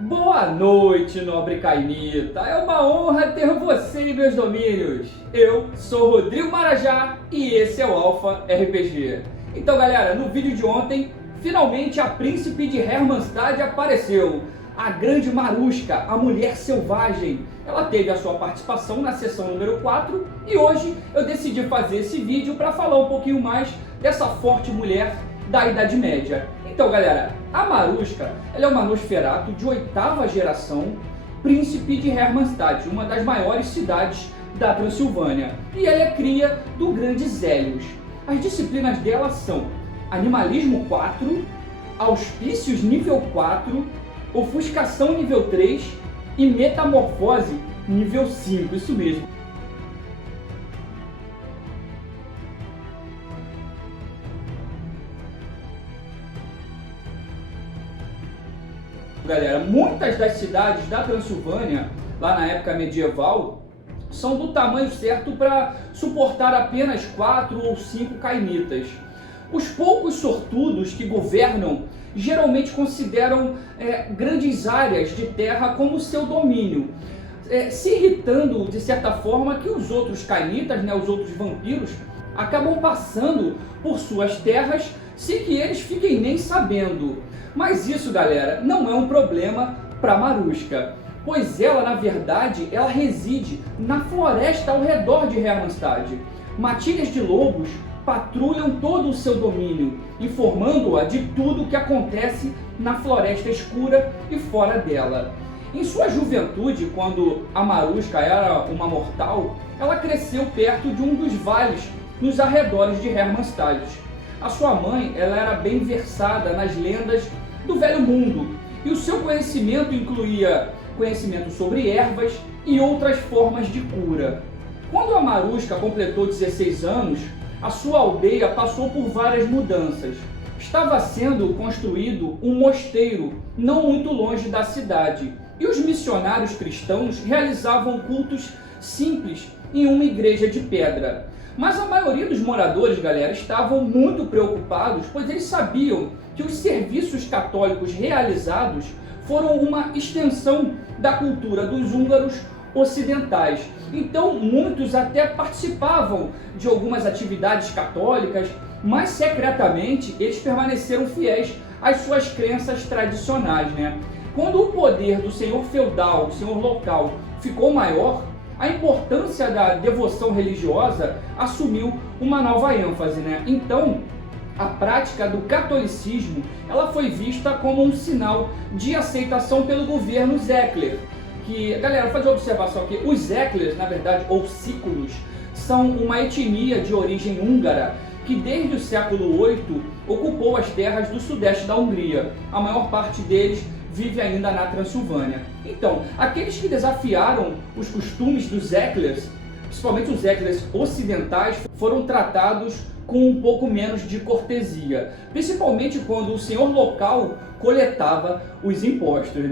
Boa noite, nobre Cainita. É uma honra ter você em meus domínios. Eu sou Rodrigo Marajá e esse é o Alpha RPG. Então, galera, no vídeo de ontem, finalmente a príncipe de Hermannstad apareceu. A grande Marushka, a mulher selvagem. Ela teve a sua participação na sessão número 4 e hoje eu decidi fazer esse vídeo para falar um pouquinho mais dessa forte mulher da Idade Média. Então, galera, a Marushka, ela é uma Nosferatu de 8ª geração, príncipe de Hermannstad, uma das maiores cidades da Transilvânia, e ela é cria do grande Zélios. As disciplinas dela são Animalismo 4, Auspícios nível 4, Ofuscação nível 3 e Metamorfose nível 5, isso mesmo. Galera, muitas das cidades da Transilvânia, lá na época medieval, são do tamanho certo para suportar apenas 4 ou 5 cainitas. Os poucos sortudos que governam geralmente consideram grandes áreas de terra como seu domínio, se irritando de certa forma que os outros cainitas, os outros vampiros, acabam passando por suas terras sem que eles fiquem nem sabendo. Mas isso, galera, não é um problema para Marushka, pois ela, na verdade, ela reside na floresta ao redor de Hermannstad. Matilhas de lobos patrulham todo o seu domínio, informando-a de tudo o que acontece na floresta escura e fora dela. Em sua juventude, quando a Marushka era uma mortal, ela cresceu perto de um dos vales nos arredores de Hermannstad. A sua mãe, ela era bem versada nas lendas do Velho Mundo, e o seu conhecimento incluía conhecimento sobre ervas e outras formas de cura. Quando a Marushka completou 16 anos, a sua aldeia passou por várias mudanças. Estava sendo construído um mosteiro não muito longe da cidade, e os missionários cristãos realizavam cultos simples em uma igreja de pedra. Mas a maioria dos moradores, galera, estavam muito preocupados, pois eles sabiam que os serviços católicos realizados foram uma extensão da cultura dos húngaros ocidentais. Então, muitos até participavam de algumas atividades católicas, mas secretamente eles permaneceram fiéis às suas crenças tradicionais, Quando o poder do senhor feudal, do senhor local, ficou maior, a importância da devoção religiosa assumiu uma nova ênfase, Então, a prática do catolicismo, ela foi vista como um sinal de aceitação pelo governo Zekler. Que, galera, fazer uma observação aqui, os Zeklers, na verdade, ou sículos, são uma etnia de origem húngara que desde o século VIII ocupou as terras do sudeste da Hungria. A maior parte deles vive ainda na Transilvânia. Então, aqueles que desafiaram os costumes dos Zeklers, principalmente os Zeklers ocidentais, foram tratados com um pouco menos de cortesia, principalmente quando o senhor local coletava os impostos,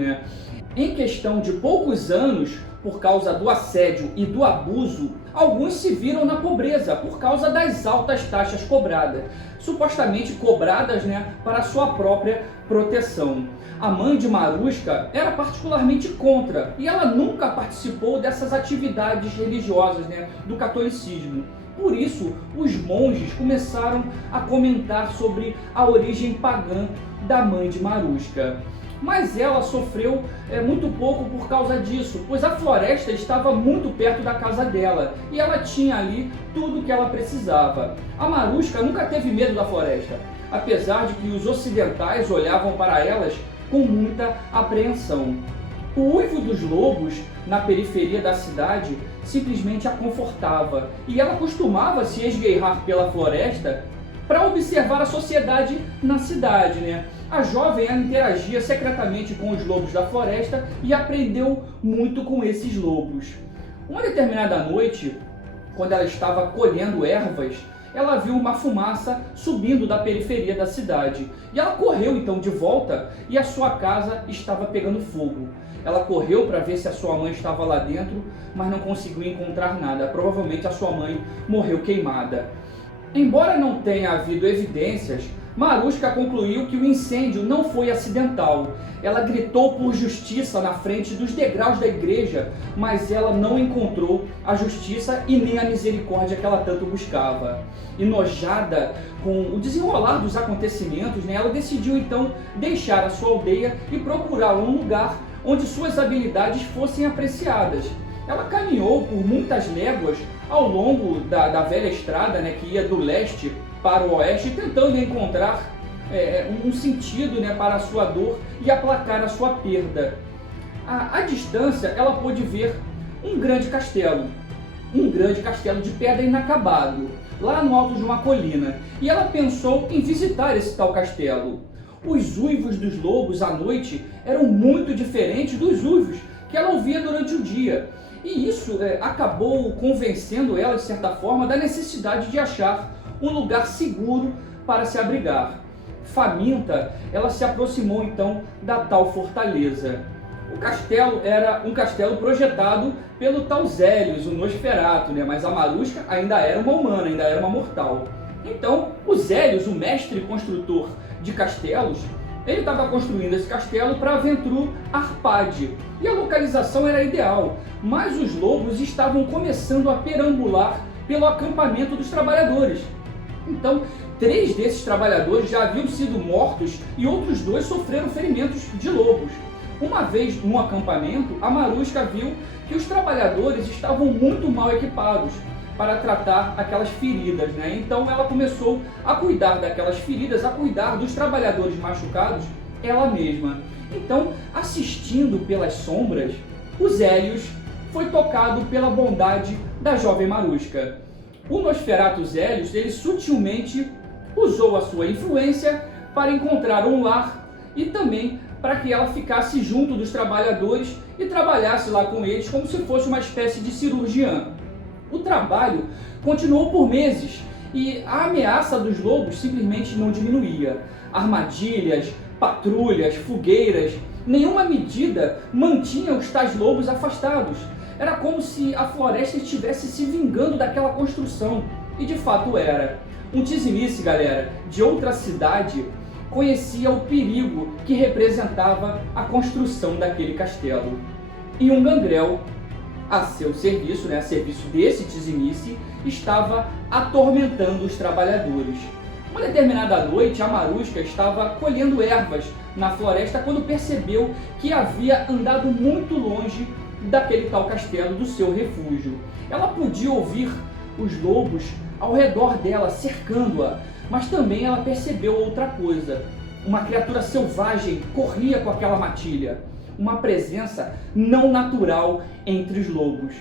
Em questão de poucos anos, por causa do assédio e do abuso, alguns se viram na pobreza por causa das altas taxas cobradas, supostamente cobradas para sua própria proteção. A mãe de Marushka era particularmente contra e ela nunca participou dessas atividades religiosas do catolicismo. Por isso, os monges começaram a comentar sobre a origem pagã da mãe de Marushka. Mas ela sofreu muito pouco por causa disso, pois a floresta estava muito perto da casa dela e ela tinha ali tudo o que ela precisava. A Marushka nunca teve medo da floresta, apesar de que os ocidentais olhavam para elas com muita apreensão. O uivo dos lobos na periferia da cidade simplesmente a confortava e ela costumava se esgueirar pela floresta para observar a sociedade na cidade, A jovem ela interagia secretamente com os lobos da floresta e aprendeu muito com esses lobos. Uma determinada noite, quando ela estava colhendo ervas, ela viu uma fumaça subindo da periferia da cidade. E ela correu então de volta e a sua casa estava pegando fogo. Ela correu para ver se a sua mãe estava lá dentro, mas não conseguiu encontrar nada. Provavelmente a sua mãe morreu queimada. Embora não tenha havido evidências Marushka concluiu que o incêndio não foi acidental. Ela gritou por justiça na frente dos degraus da igreja, mas ela não encontrou a justiça e nem a misericórdia que ela tanto buscava. Enojada com o desenrolar dos acontecimentos, ela decidiu então deixar a sua aldeia e procurar um lugar onde suas habilidades fossem apreciadas. Ela caminhou por muitas léguas ao longo da velha estrada, que ia do leste para o oeste, tentando encontrar um sentido para a sua dor e aplacar a sua perda. À distância, ela pôde ver um grande castelo de pedra inacabado, lá no alto de uma colina, e ela pensou em visitar esse tal castelo. Os uivos dos lobos à noite eram muito diferentes dos uivos que ela ouvia durante o dia, e isso acabou convencendo ela, de certa forma, da necessidade de achar um lugar seguro para se abrigar. Faminta, ela se aproximou então da tal fortaleza. O castelo era um castelo projetado pelo tal Zélius, o Nosferatu, mas a Marushka ainda era uma humana, ainda era uma mortal. Então, o Zélius, o mestre construtor de castelos, ele estava construindo esse castelo para a Ventru Arpade, e a localização era ideal, mas os lobos estavam começando a perambular pelo acampamento dos trabalhadores. Então, 3 desses trabalhadores já haviam sido mortos e outros 2 sofreram ferimentos de lobos. Uma vez no acampamento, a Marushka viu que os trabalhadores estavam muito mal equipados para tratar aquelas feridas, Então ela começou a cuidar daquelas feridas, a cuidar dos trabalhadores machucados, ela mesma. Então, assistindo pelas sombras, o Zélius foi tocado pela bondade da jovem Marushka. O Nosferatu Zélius, ele sutilmente usou a sua influência para encontrar um lar e também para que ela ficasse junto dos trabalhadores e trabalhasse lá com eles como se fosse uma espécie de cirurgiã. O trabalho continuou por meses e a ameaça dos lobos simplesmente não diminuía. Armadilhas, patrulhas, fogueiras, nenhuma medida mantinha os tais lobos afastados. Era como se a floresta estivesse se vingando daquela construção, e de fato era. Um Tizimice, galera, de outra cidade, conhecia o perigo que representava a construção daquele castelo. E um gangrel, a seu serviço, a serviço desse Tizimice, estava atormentando os trabalhadores. Uma determinada noite, a Marushka estava colhendo ervas na floresta quando percebeu que havia andado muito longe daquele tal castelo, do seu refúgio. Ela podia ouvir os lobos ao redor dela, cercando-a, mas também ela percebeu outra coisa. Uma criatura selvagem corria com aquela matilha, uma presença não natural entre os lobos.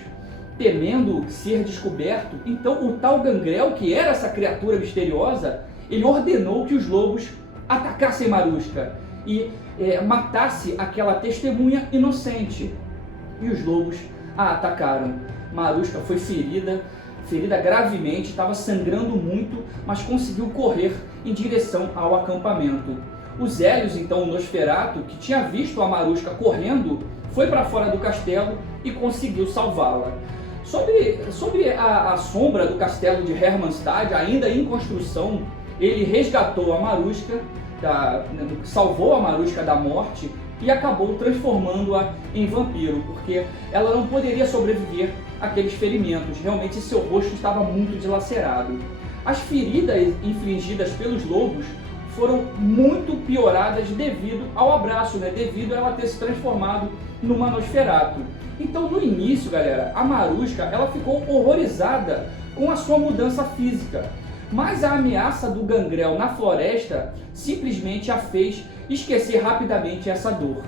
Temendo ser descoberto, então o tal gangrel, que era essa criatura misteriosa, ele ordenou que os lobos atacassem Marushka e matasse aquela testemunha inocente. E os lobos a atacaram. Marushka foi ferida gravemente, estava sangrando muito, mas conseguiu correr em direção ao acampamento. O Zélius, então, o Nosferatu, que tinha visto a Marushka correndo, foi para fora do castelo e conseguiu salvá-la. Sobre a sombra do castelo de Hermannstad, ainda em construção, ele resgatou a Marushka, salvou a Marushka da morte e acabou transformando-a em vampiro, porque ela não poderia sobreviver àqueles ferimentos. Realmente seu rosto estava muito dilacerado. As feridas infligidas pelos lobos foram muito pioradas devido ao abraço, devido a ela ter se transformado numa Nosferatu. Então, no início, galera, a Marushka ela ficou horrorizada com a sua mudança física, mas a ameaça do gangrel na floresta simplesmente a fez esquecer rapidamente essa dor.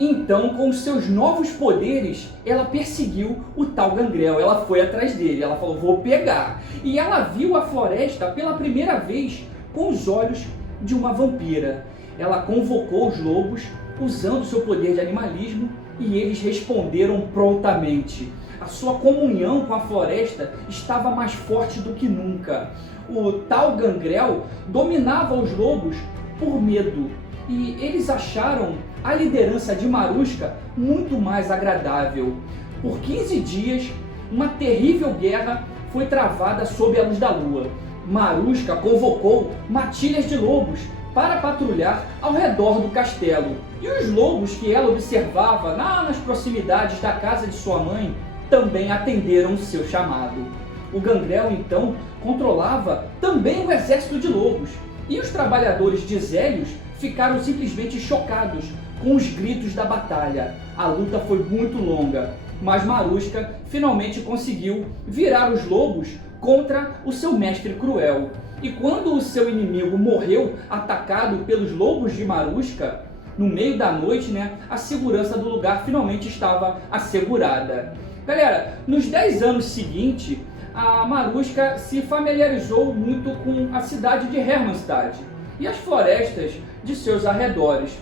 Então, com os seus novos poderes, ela perseguiu o tal gangrel, ela foi atrás dele, ela falou, vou pegar. E ela viu a floresta pela primeira vez com os olhos de uma vampira. Ela convocou os lobos, usando seu poder de animalismo, e eles responderam prontamente. A sua comunhão com a floresta estava mais forte do que nunca. O tal gangrel dominava os lobos por medo, e eles acharam a liderança de Marushka muito mais agradável. Por 15 dias, uma terrível guerra foi travada sob a luz da lua. Maruska convocou matilhas de lobos para patrulhar ao redor do castelo. E os lobos que ela observava lá nas proximidades da casa de sua mãe também atenderam o seu chamado. O Gangrel, então, controlava também o exército de lobos. E os trabalhadores de Zélios ficaram simplesmente chocados com os gritos da batalha. A luta foi muito longa, mas Maruska finalmente conseguiu virar os lobos contra o seu mestre cruel. E quando o seu inimigo morreu atacado pelos lobos de Maruska, no meio da noite, a segurança do lugar finalmente estava assegurada. Galera, nos 10 anos seguintes, a Maruska se familiarizou muito com a cidade de Hermannstad e as florestas de seus arredores.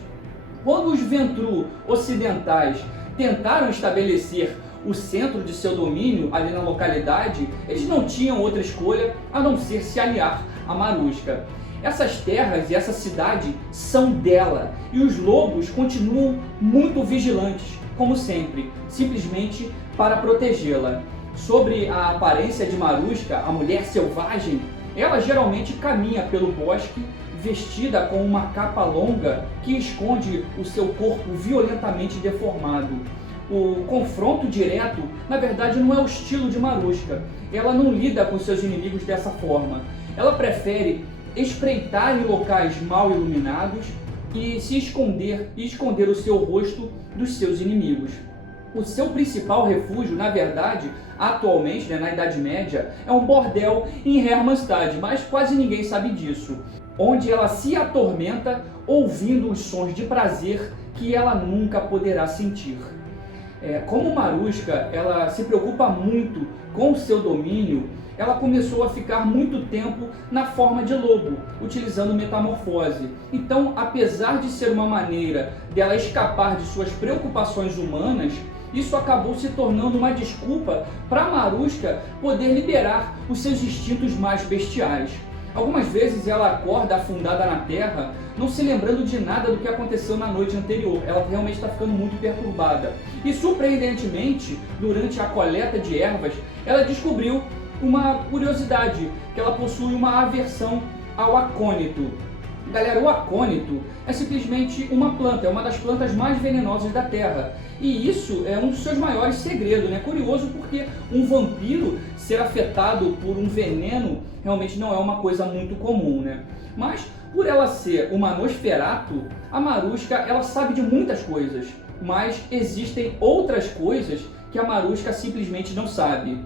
Quando os Ventru ocidentais tentaram estabelecer o centro de seu domínio ali na localidade, eles não tinham outra escolha a não ser se aliar a Maruska. Essas terras e essa cidade são dela, e os lobos continuam muito vigilantes, como sempre, simplesmente para protegê-la. Sobre a aparência de Maruska, a mulher selvagem, ela geralmente caminha pelo bosque vestida com uma capa longa que esconde o seu corpo violentamente deformado. O confronto direto, na verdade, não é o estilo de Maruska. Ela não lida com seus inimigos dessa forma. Ela prefere espreitar em locais mal iluminados e se esconder o seu rosto dos seus inimigos. O seu principal refúgio, na verdade, atualmente, na Idade Média, é um bordel em Hermannstad, mas quase ninguém sabe disso, onde ela se atormenta ouvindo os sons de prazer que ela nunca poderá sentir. Como Maruska ela se preocupa muito com o seu domínio, ela começou a ficar muito tempo na forma de lobo, utilizando metamorfose. Então, apesar de ser uma maneira dela escapar de suas preocupações humanas, isso acabou se tornando uma desculpa para Maruska poder liberar os seus instintos mais bestiais. Algumas vezes ela acorda afundada na terra, não se lembrando de nada do que aconteceu na noite anterior. Ela realmente está ficando muito perturbada. E surpreendentemente, durante a coleta de ervas, ela descobriu uma curiosidade, que ela possui uma aversão ao acônito. Galera, o acônito é simplesmente uma planta, é uma das plantas mais venenosas da Terra. E isso é um dos seus maiores segredos, né? Curioso porque um vampiro ser afetado por um veneno realmente não é uma coisa muito comum, né? Mas por ela ser uma Nosferatu, a Maruska ela sabe de muitas coisas, mas existem outras coisas que a Maruska simplesmente não sabe.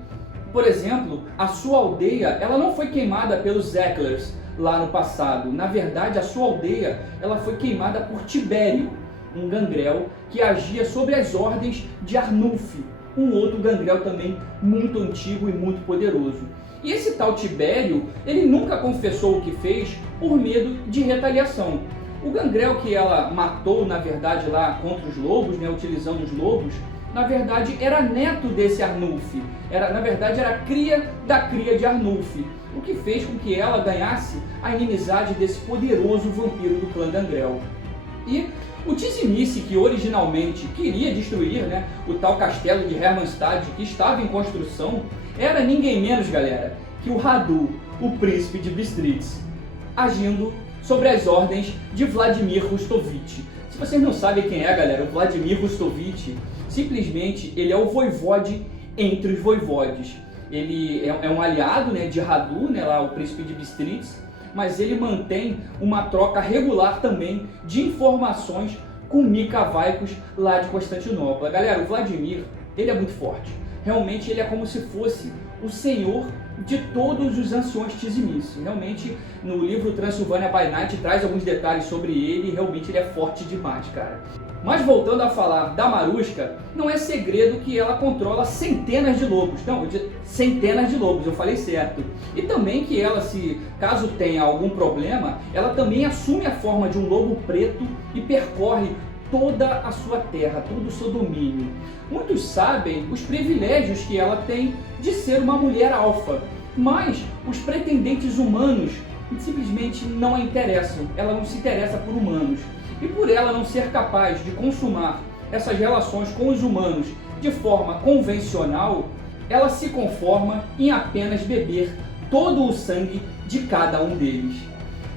Por exemplo, a sua aldeia ela não foi queimada pelos Ecklers lá no passado. Na verdade, a sua aldeia ela foi queimada por Tibério, um gangrel que agia sob as ordens de Arnulf, um outro gangrel também muito antigo e muito poderoso. E esse tal Tibério, ele nunca confessou o que fez por medo de retaliação. O gangrel que ela matou, na verdade, lá contra os lobos, utilizando os lobos, na verdade era neto desse Arnulf. Na verdade era cria da cria de Arnulf, o que fez com que ela ganhasse a inimizade desse poderoso vampiro do clã Gangrel. E o Tizimice, que originalmente queria destruir o tal castelo de Hermannstad, que estava em construção, era ninguém menos, galera, que o Radu, o príncipe de Bistritz, agindo sobre as ordens de Vladimir Rustovich. Se vocês não sabem quem é, galera, o Vladimir Rustovich, simplesmente ele é o voivode entre os voivodes. Ele é um aliado de Radu, lá o príncipe de Bistritz, mas ele mantém uma troca regular também de informações com Mikavaikos lá de Constantinopla. Galera, o Vladimir, ele é muito forte. Realmente ele é como se fosse o senhor de todos os anciões Tizimice. Realmente, no livro Transylvania by Night traz alguns detalhes sobre ele e realmente ele é forte demais, cara. Mas voltando a falar da Maruska, não é segredo que ela controla centenas de lobos. Não, centenas de lobos, eu falei certo. E também que ela, se caso tenha algum problema, ela também assume a forma de um lobo preto e percorre toda a sua terra, todo o seu domínio. Muitos sabem os privilégios que ela tem de ser uma mulher alfa, mas os pretendentes humanos simplesmente não a interessam. Ela não se interessa por humanos. E por ela não ser capaz de consumar essas relações com os humanos de forma convencional, ela se conforma em apenas beber todo o sangue de cada um deles.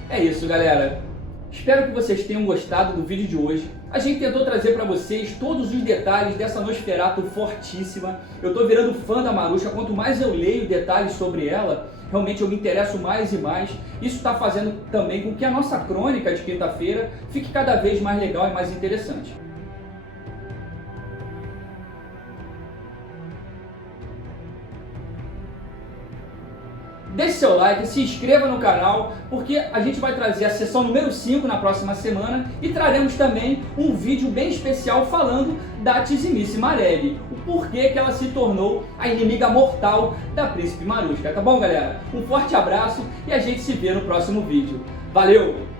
É isso, galera. Espero que vocês tenham gostado do vídeo de hoje. A gente tentou trazer para vocês todos os detalhes dessa Nosferatu fortíssima. Eu tô virando fã da Marusca, quanto mais eu leio detalhes sobre ela, realmente eu me interesso mais e mais. Isso está fazendo também com que a nossa crônica de quinta-feira fique cada vez mais legal e mais interessante. Deixe seu like, se inscreva no canal, porque a gente vai trazer a sessão número 5 na próxima semana e traremos também um vídeo bem especial falando da Tizimice Marelli, o porquê que ela se tornou a inimiga mortal da Príncipe Marusca, tá bom, galera? Um forte abraço e a gente se vê no próximo vídeo. Valeu!